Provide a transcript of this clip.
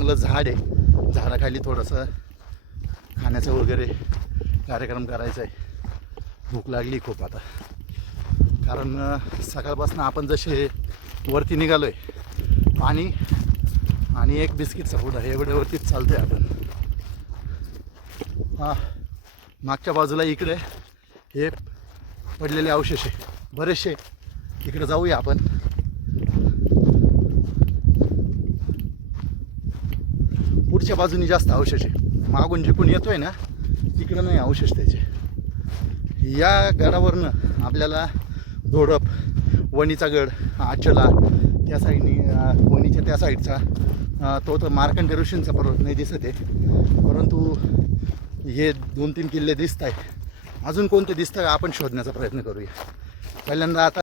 चांगलं झाड आहे. झाडाखाली थोडंसं खाण्याचं वगैरे कार्यक्रम करायचा आहे भूक लागली खूप आता. कारण सकाळपासून आपण जसे वरती निघालो आहे पाणी आणि एक बिस्किटचा पुडा एवढ्यावरतीच चालतोय आपण. हां मागच्या बाजूला इकडे हे पडलेले अवशेष आहे. बरेचसे इकडे जाऊया आपण. पुढच्या बाजूनी जास्त अवशेष आहे. मागून जिकून येतोय ना तिकडं नाही अवशेष त्याचे. या गडावरनं आपल्याला धोडप वणीचा गड आचला त्या साईडने वणीच्या त्या साईडचा तो तर मार्कंड ऋषींचा पर्वत नाही दिसत आहे. परंतु हे दोन तीन किल्ले दिसत आहे अजून कोणते दिसतं का आपण शोधण्याचा प्रयत्न करूया. पहिल्यांदा आता